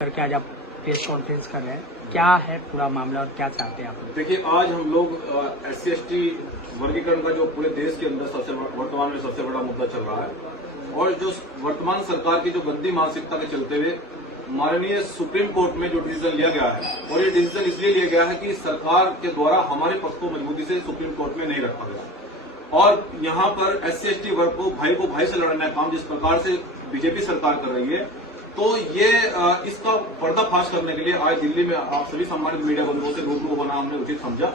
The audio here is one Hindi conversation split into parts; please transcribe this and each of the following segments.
करके आज आप प्रेस कॉन्फ्रेंस कर रहे हैं, क्या है पूरा मामला और क्या चाहते हैं आप? देखिए, आज हम लोग SC/ST वर्गीकरण का जो पूरे देश के अंदर वर्तमान में सबसे बड़ा मुद्दा चल रहा है और जो वर्तमान सरकार की जो गंदी मानसिकता के चलते हुए माननीय सुप्रीम कोर्ट में जो डिसीजन लिया गया है, और ये डिसीजन इसलिए लिया गया है कि सरकार के द्वारा हमारे पक्ष को मजबूती से सुप्रीम कोर्ट में नहीं रखा गया और यहाँ पर SC/ST वर्ग को भाई से लड़ने का काम जिस प्रकार से बीजेपी सरकार कर रही है, तो ये इसका पर्दाफाश करने के लिए आज दिल्ली में आप सभी सम्मानित मीडिया बंधुओं से रूबरू होना हमने उचित समझा।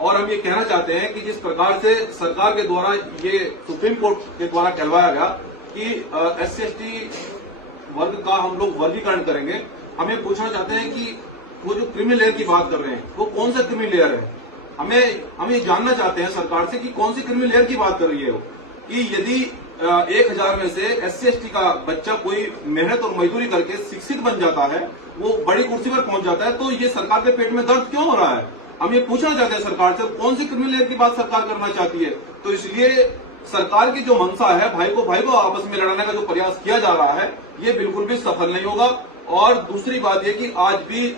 और हम ये कहना चाहते हैं कि जिस प्रकार से सरकार के द्वारा ये सुप्रीम कोर्ट के द्वारा कहलवाया गया कि SC/ST वर्ग का हम लोग वर्गीकरण करेंगे, हम ये पूछना चाहते हैं कि वो जो क्रीमी लेयर की बात कर रहे हैं वो कौन सा क्रीमी लेयर है। हम ये जानना चाहते हैं सरकार से कि कौन सी क्रीमी लेयर की बात कर रही है वो, कि यदि 1000 में से SC/ST का बच्चा कोई मेहनत और मजदूरी करके शिक्षित बन जाता है, वो बड़ी कुर्सी पर पहुंच जाता है, तो ये सरकार के पेट में दर्द क्यों हो रहा है। हम ये पूछना चाहते हैं सरकार से कौन सी क्रिमिनल लेयर की बात सरकार करना चाहती है। तो इसलिए सरकार की जो मंशा है भाई को आपस में लड़ाने का जो प्रयास किया जा रहा है, ये बिल्कुल भी सफल नहीं होगा। और दूसरी बात यह कि आज भी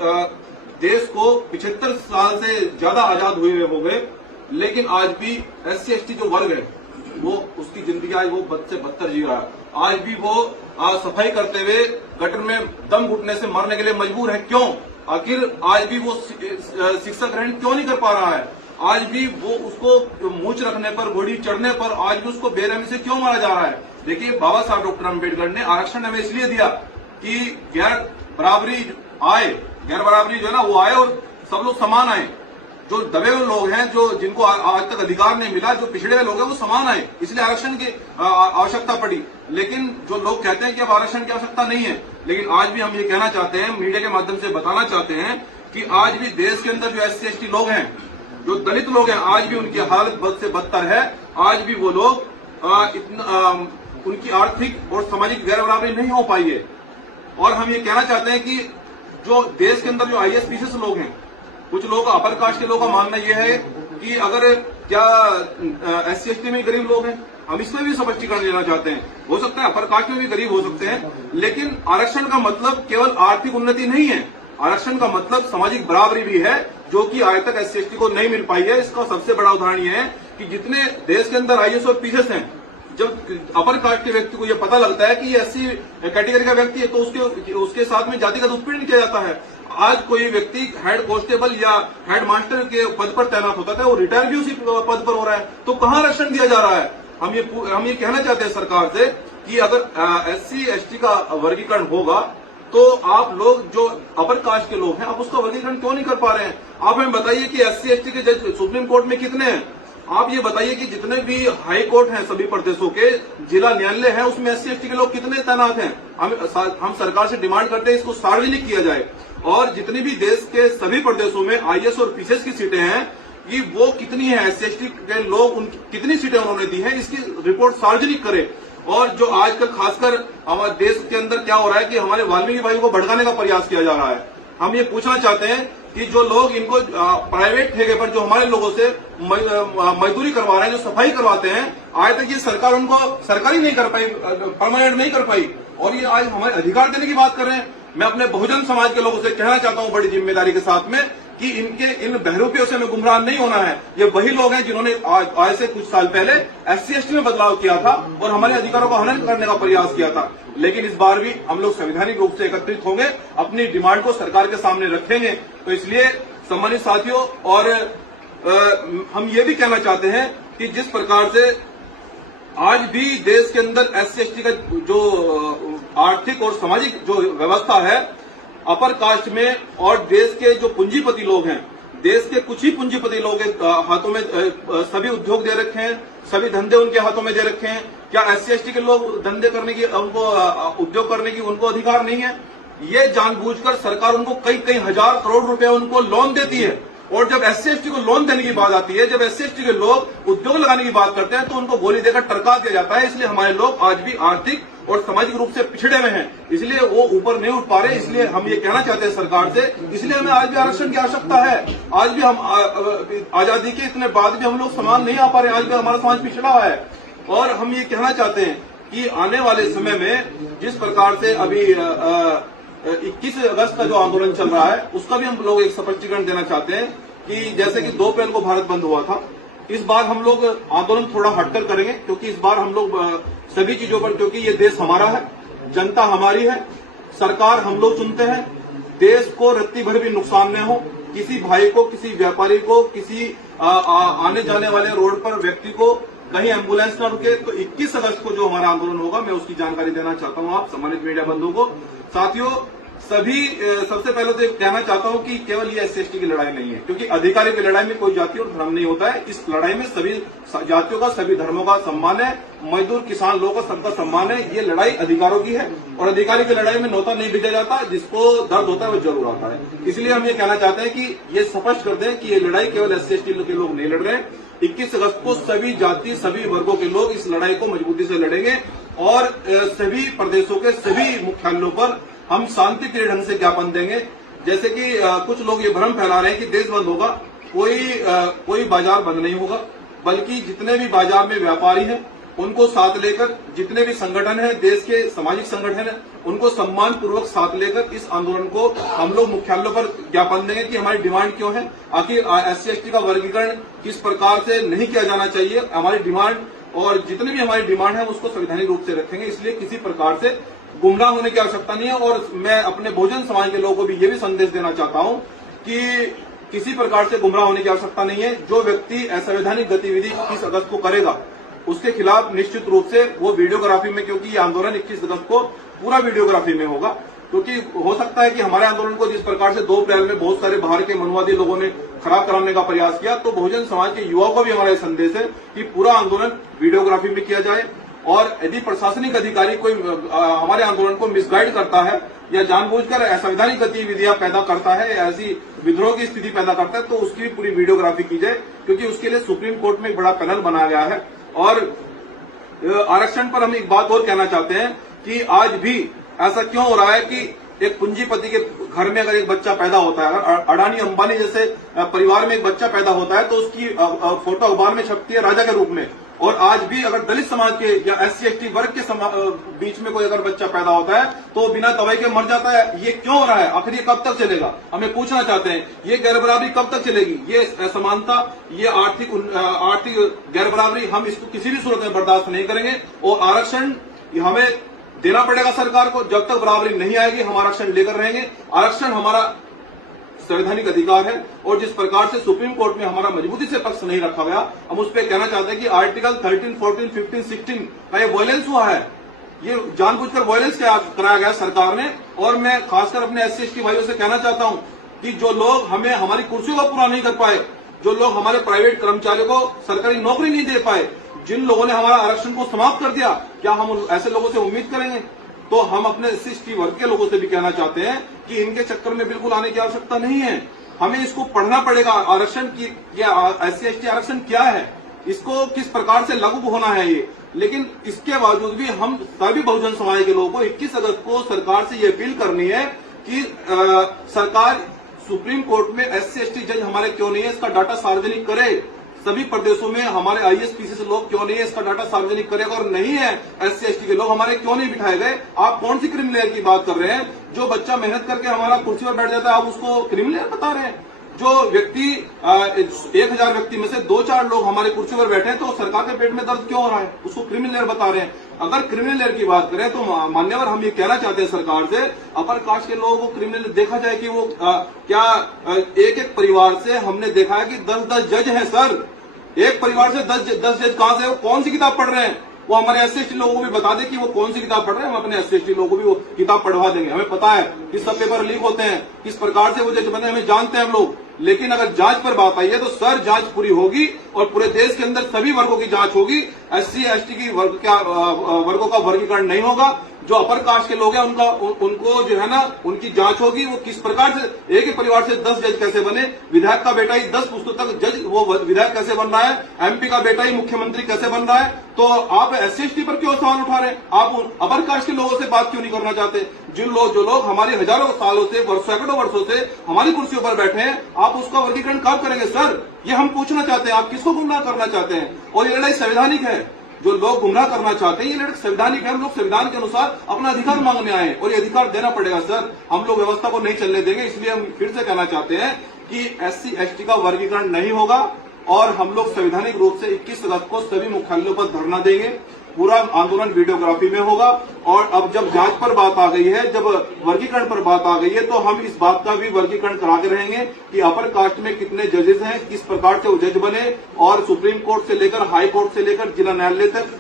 देश को 75 साल से ज्यादा आजाद हुए हो गए, लेकिन आज भी SC/ST जो वर्ग है वो उसकी जिंदगी आज वो बद से बदतर जी रहा है। आज भी वो सफाई करते हुए गटर में दम घुटने से मरने के लिए मजबूर है। क्यों? आखिर आज भी वो शिक्षा ग्रहण क्यों नहीं कर पा रहा है? आज भी वो उसको मूंछ रखने पर, घोड़ी चढ़ने पर आज भी उसको बेरहमी से क्यों मारा जा रहा है? देखिए, बाबा साहब डॉक्टर अम्बेडकर ने आरक्षण हमें इसलिए दिया कि गैर बराबरी जो है ना वो आए और सब लोग समान आए। जो दबे हुए लोग हैं, जो जिनको आज तक अधिकार नहीं मिला, जो पिछड़े हुए लोग हैं, वो समान आए, इसलिए आरक्षण की आवश्यकता पड़ी। लेकिन जो लोग कहते हैं कि अब आरक्षण की आवश्यकता नहीं है, लेकिन आज भी हम ये कहना चाहते हैं, मीडिया के माध्यम से बताना चाहते हैं कि आज भी देश के अंदर जो SC/ST लोग हैं, जो दलित लोग हैं, आज भी उनकी हालत बद से बदतर है। आज भी वो लोग उनकी आर्थिक और सामाजिक गैर बराबरी नहीं हो पाई है। और हम ये कहना चाहते हैं कि जो देश के अंदर जो IAS PCS लोग हैं, कुछ लोग अपर कास्ट के लोगों का मानना यह है कि अगर क्या SC/ST में गरीब लोग हैं, हम इसमें भी स्पष्टीकरण लेना चाहते हैं। हो सकता है अपर कास्ट में भी गरीब हो सकते हैं, लेकिन आरक्षण का मतलब केवल आर्थिक उन्नति नहीं है। आरक्षण का मतलब सामाजिक बराबरी भी है, जो कि आज तक SC/ST को नहीं मिल पाई है। इसका सबसे बड़ा उदाहरण यह है कि जितने देश के अंदर IAS और PCS हैं, जब अपर कास्ट के व्यक्ति को यह पता लगता है कि ये SC कैटेगरी का व्यक्ति है, तो उसके साथ में जातिगत उत्पीड़न किया जाता है। आज कोई व्यक्ति हेड कांस्टेबल या हेड मास्टर के पद पर तैनात होता था, वो रिटायर भी उसी पद पर हो रहा है, तो कहां आरक्षण दिया जा रहा है? हम ये कहना चाहते हैं सरकार से कि अगर SC/ST का वर्गीकरण होगा तो आप लोग जो अपर कास्ट के लोग हैं, आप उसका वर्गीकरण क्यों नहीं कर पा रहे हैं? आप हमें बताइए कि SC/ST के जज सुप्रीम कोर्ट में कितने हैं? आप ये बताइए कि जितने भी हाई कोर्ट हैं सभी प्रदेशों के, जिला न्यायालय है, उसमें SC/ST के लोग कितने तैनात हैं? हम सरकार से डिमांड करते हैं इसको सार्वजनिक किया जाए। और जितनी भी देश के सभी प्रदेशों में IAS और PCS की सीटें हैं, कि वो कितनी है, SC/ST के लोग उनकी कितनी सीटें उन्होंने दी है, इसकी रिपोर्ट सार्वजनिक करें। और जो आजकल खासकर हमारे देश के अंदर क्या हो रहा है कि हमारे वाल्मीकि भाई को भड़काने का प्रयास किया जा रहा है। हम ये पूछना चाहते हैं कि जो लोग इनको प्राइवेट ठेके पर जो हमारे लोगों से मजदूरी करवा रहे हैं, जो सफाई करवाते हैं, आज तक ये सरकार उनको सरकारी नहीं कर पाई, परमानेंट नहीं कर पाई, और ये आज हमारे अधिकार देने की बात कर रहे हैं। मैं अपने बहुजन समाज के लोगों से कहना चाहता हूं बड़ी जिम्मेदारी के साथ में कि इन बहरूपियों से हमें गुमराह नहीं होना है। ये वही लोग हैं जिन्होंने आज से कुछ साल पहले SC/ST में बदलाव किया था और हमारे अधिकारों का हनन करने का प्रयास किया था। लेकिन इस बार भी हम लोग संवैधानिक रूप से एकत्रित होंगे, अपनी डिमांड को सरकार के सामने रखेंगे। तो इसलिए सम्मानित साथियों, और हम ये भी कहना चाहते हैं कि जिस प्रकार से आज भी देश के अंदर SC/ST का जो आर्थिक और सामाजिक जो व्यवस्था है अपर कास्ट में, और देश के जो पूंजीपति लोग हैं, देश के कुछ ही पूंजीपति लोग हाथों में सभी उद्योग दे रखे हैं, सभी धंधे उनके हाथों में दे रखे हैं। क्या SC/ST के लोग धंधे करने की, उनको उद्योग करने की उनको अधिकार नहीं है? ये जानबूझकर सरकार उनको कई हजार करोड़ रुपए उनको लोन देती है, और जब SC/ST को लोन देने की बात आती है, जब SC/ST के लोग उद्योग लगाने की बात करते हैं, तो उनको गोली देकर टरका दिया जाता है। इसलिए हमारे लोग आज भी आर्थिक और सामाजिक रूप से पिछड़े हुए हैं, इसलिए वो ऊपर नहीं उठ पा रहे। इसलिए हम ये कहना चाहते हैं सरकार से, इसलिए हमें आज भी आरक्षण की आवश्यकता है। आज भी हम आजादी के इतने बाद भी हम लोग समान नहीं आ पा रहे, आज भी हमारा समाज पिछड़ा हुआ है। और हम ये कहना चाहते हैं कि आने वाले समय में जिस प्रकार से अभी 21 अगस्त का जो आंदोलन चल रहा है उसका भी हम लोग एक स्पष्टीकरण देना चाहते हैं कि जैसे कि 2 अप्रैल को भारत बंद हुआ था, इस बार हम लोग आंदोलन थोड़ा हटकर करेंगे, क्योंकि इस बार हम लोग सभी चीजों पर, क्योंकि ये देश हमारा है, जनता हमारी है, सरकार हम लोग चुनते हैं, देश को रत्ती भर भी नुकसान न हो, किसी भाई को, किसी व्यापारी को, किसी आने जाने वाले रोड पर व्यक्ति को कहीं एम्बुलेंस न रुके। तो 21 अगस्त को जो हमारा आंदोलन होगा, मैं उसकी जानकारी देना चाहता हूं आप सम्मानित मीडिया बंधुओं को। साथियों, सबसे पहले तो कहना चाहता हूं कि केवल ये SC/ST की लड़ाई नहीं है, क्योंकि अधिकारियों की लड़ाई में कोई जाति और धर्म नहीं होता है। इस लड़ाई में सभी जातियों का, सभी धर्मों का सम्मान है, मजदूर किसान लोगों का सबका सम्मान है। ये लड़ाई अधिकारों की है और अधिकारी की लड़ाई में नौता नहीं भेजा जाता, जिसको दर्द होता है वो जरूर आता है। इसलिए हम ये कहना चाहते हैं कि ये स्पष्ट कर दें कि ये लड़ाई केवल SC/ST के लोग नहीं लड़ रहे हैं। 21 अगस्त को सभी जाति, सभी वर्गों के लोग इस लड़ाई को मजबूती से लड़ेंगे और सभी प्रदेशों के सभी मुख्यालयों पर हम शांतिप्रिय ढंग से ज्ञापन देंगे। जैसे कि कुछ लोग ये भ्रम फैला रहे हैं कि देश बंद होगा, कोई बाजार बंद नहीं होगा, बल्कि जितने भी बाजार में व्यापारी हैं उनको साथ लेकर, जितने भी संगठन हैं, देश के सामाजिक संगठन हैं, उनको सम्मान पूर्वक साथ लेकर इस आंदोलन को हम लोग मुख्यालयों पर ज्ञापन देंगे कि हमारी डिमांड क्यों है, आखिर SC/ST का वर्गीकरण किस प्रकार से नहीं किया जाना चाहिए, हमारी डिमांड और जितनी भी हमारी डिमांड है उसको संवैधानिक रूप से रखेंगे। इसलिए किसी प्रकार से गुमराह होने की आवश्यकता नहीं है। और मैं अपने बहुजन समाज के लोगों को भी ये भी संदेश देना चाहता हूं कि किसी प्रकार से गुमराह होने की आवश्यकता नहीं है। जो व्यक्ति असंवैधानिक गतिविधि 21 अगस्त को करेगा उसके खिलाफ निश्चित रूप से वो वीडियोग्राफी में, क्योंकि ये आंदोलन 21 अगस्त को पूरा वीडियोग्राफी में होगा, क्योंकि हो सकता है कि हमारे आंदोलन को जिस प्रकार से 2 अप्रैल में बहुत सारे बाहर के मनुवादी लोगों ने खराब कराने का प्रयास किया, तो बहुजन समाज के युवाओं को भी हमारा संदेश है कि पूरा आंदोलन वीडियोग्राफी में किया जाए। और यदि प्रशासनिक अधिकारी कोई हमारे आंदोलन को मिसगाइड करता है या जानबूझकर असंवैधानिक गतिविधियां पैदा करता है, ऐसी विद्रोह की स्थिति पैदा करता है, तो उसकी भी पूरी वीडियोग्राफी की जाए, क्योंकि उसके लिए सुप्रीम कोर्ट में एक बड़ा पैनल बनाया गया है। और आरक्षण पर हम एक बात और कहना चाहते हैं कि आज भी ऐसा क्यों हो रहा है कि एक पूंजीपति के घर में अगर एक बच्चा पैदा होता है, अगर अडानी अंबानी जैसे परिवार में एक बच्चा पैदा होता है, तो उसकी फोटो अखबार में छपती है राजा के रूप में। और आज भी अगर दलित समाज के या SC/ST वर्ग के बीच में कोई अगर बच्चा पैदा होता है तो बिना दवाई के मर जाता है। ये क्यों हो रहा है? आखिर ये कब तक चलेगा? हमें पूछना चाहते हैं, ये गैरबराबरी कब तक चलेगी? ये असमानता, ये आर्थिक गैरबराबरी, हम इसको किसी भी सूरत में बर्दाश्त नहीं करेंगे। और आरक्षण हमें देना पड़ेगा सरकार को। जब तक बराबरी नहीं आएगी हम आरक्षण लेकर रहेंगे। आरक्षण हमारा संवैधानिक अधिकार है और जिस प्रकार से सुप्रीम कोर्ट में हमारा मजबूती से पक्ष नहीं रखा गया, हम उस पर कहना चाहते हैं कि आर्टिकल 13, 14, 15, 16 का ये वायलेंस हुआ है, ये जानबूझकर वायलेंस कराया गया सरकार ने। और मैं खासकर अपने SC/ST भाइयों से कहना चाहता हूं कि जो लोग हमें हमारी कुर्सियों को पूरा नहीं कर पाए, जो लोग हमारे प्राइवेट कर्मचारियों को सरकारी नौकरी नहीं दे पाए, जिन लोगों ने हमारा आरक्षण को समाप्त कर दिया, क्या हम ऐसे लोगों से उम्मीद करेंगे? तो हम अपने SC/ST वर्ग के लोगों से भी कहना चाहते हैं कि इनके चक्कर में बिल्कुल आने की आवश्यकता नहीं है। हमें इसको पढ़ना पड़ेगा, आरक्षण की SC/ST आरक्षण क्या है, इसको किस प्रकार से लागू होना है ये। लेकिन इसके बावजूद भी हम सभी बहुजन समाज के लोगों को 21 अगस्त को सरकार से ये अपील करनी है कि सरकार सुप्रीम कोर्ट में SC/ST जज हमारे क्यों नहीं है, इसका डाटा सार्वजनिक करे। सभी प्रदेशों में हमारे IAS PCS लोग क्यों नहीं है, इसका डाटा सार्वजनिक करेगा। और नहीं है SC/ST के लोग हमारे क्यों नहीं बिठाए गए? आप कौन सी क्रिमिनल की बात कर रहे हैं? जो बच्चा मेहनत करके हमारा कुर्सी पर बैठ जाता है, आप उसको क्रिमिनल बता रहे हैं? जो व्यक्ति 1000 व्यक्ति में से 2-4 लोग हमारे कुर्सी पर बैठे हैं, तो सरकार के पेट में दर्द क्यों हो रहा है? उसको क्रिमिनल बता रहे हैं। अगर क्रिमिनल की बात करें तो मान्यवर हम ये कहना चाहते हैं सरकार से, अपर कास्ट के लोगों को क्रिमिनल देखा जाए कि वो क्या एक परिवार से हमने देखा है कि 10-10 जज है सर। एक परिवार से 10 जज कहां से? वो कौन सी किताब पढ़ रहे हैं? वो हमारे SC/ST लोगों को भी बता दे कि वो कौन सी किताब पढ़ रहे हैं। हम अपने SC/ST लोगों को भी वो किताब पढ़वा देंगे। हमें पता है किस सब पेपर लीक होते हैं, किस प्रकार से वो जज बने, हमें जानते हैं हम लोग। लेकिन अगर जांच पर बात आई है तो सर जांच पूरी होगी और पूरे देश के अंदर सभी वर्गों की जांच होगी। SC/ST की वर्गों का वर्गीकरण नहीं होगा। जो अपर कास्ट के लोग हैं उनको जो है ना, उनकी जांच होगी। वो किस प्रकार से एक ही परिवार से 10 जज कैसे बने? विधायक का बेटा ही 10 पुस्तक तक जज, वो विधायक कैसे बन रहा है? MP का बेटा ही मुख्यमंत्री कैसे बन रहा है? तो आप SC/ST पर क्यों सवाल उठा रहे हैं? आप अपर कास्ट के लोगों से बात क्यों नहीं करना चाहते? जो लोग हमारी हजारों सालों से, सैकड़ों वर्षों से हमारी कुर्सियों पर बैठे हैं, आप उसका वर्गीकरण कब करेंगे सर? ये हम पूछना चाहते हैं। आप किसको गुमराह करना चाहते हैं? और ये लड़ाई संवैधानिक है। जो लोग गुमराह करना चाहते हैं, ये लड़के संवैधानिक है, हम लोग संविधान के अनुसार अपना अधिकार मांगने आए और ये अधिकार देना पड़ेगा सर। हम लोग व्यवस्था को नहीं चलने देंगे। इसलिए हम फिर से कहना चाहते हैं कि SC ST का वर्गीकरण नहीं होगा और हम लोग संवैधानिक रूप से 21 अगस्त को सभी मुख्यालयों पर धरना देंगे। पूरा आंदोलन वीडियोग्राफी में होगा और अब जब जांच पर बात आ गई है, जब वर्गीकरण पर बात आ गई है, तो हम इस बात का भी वर्गीकरण कराते रहेंगे कि अपर कास्ट में कितने जजेस हैं, किस प्रकार से वो जज बने और सुप्रीम कोर्ट से लेकर हाई कोर्ट से लेकर जिला न्यायालय तक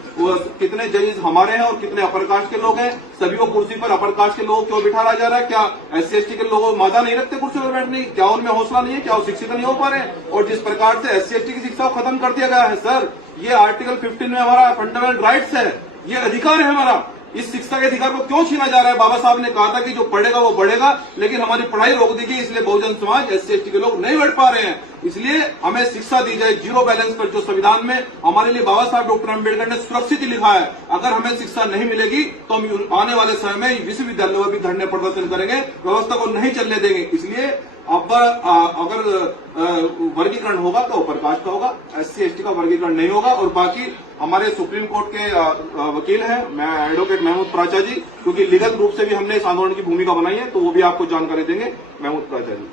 कितने जजेस हमारे हैं और कितने अपर कास्ट के लोग हैं। सभी को कुर्सी पर अपर कास्ट के लोगों क्यों बिठाया जा रहा है? क्या SC ST के लोग मादा नहीं रखते कुर्सी पर बैठने की? क्या उनमें हौसला नहीं है? क्या वो शिक्षित नहीं हो पा रहे हैं? और जिस प्रकार से SC ST की शिक्षा को खत्म कर दिया गया है सर, ये आर्टिकल 15 में हमारा फंडामेंटल राइट्स है, ये अधिकार है हमारा। इस शिक्षा के अधिकार को क्यों छीना जा रहा है? बाबा साहब ने कहा था कि जो पढ़ेगा वो बढ़ेगा, लेकिन हमारी पढ़ाई रोक दी गई। इसलिए बहुजन समाज SC ST के लोग नहीं बढ़ पा रहे हैं। इसलिए हमें शिक्षा दी जाए जीरो बैलेंस पर, जो संविधान में हमारे लिए बाबा साहब डॉक्टर अम्बेडकर ने सुरक्षित लिखा है। अगर हमें शिक्षा नहीं मिलेगी तो हम आने वाले समय में विश्वविद्यालयों में भी धरने प्रदर्शन करेंगे, व्यवस्था को नहीं चलने देंगे। इसलिए अब अगर वर्गीकरण होगा तो ऊपर कास्ट का होगा, SC ST का वर्गीकरण नहीं होगा। और बाकी हमारे सुप्रीम कोर्ट के वकील हैं, मैं एडवोकेट महमूद प्राचा जी, क्योंकि लीगल रूप से भी हमने इस आंदोलन की भूमिका बनाई है, तो वो भी आपको जानकारी देंगे। महमूद प्राचा जी।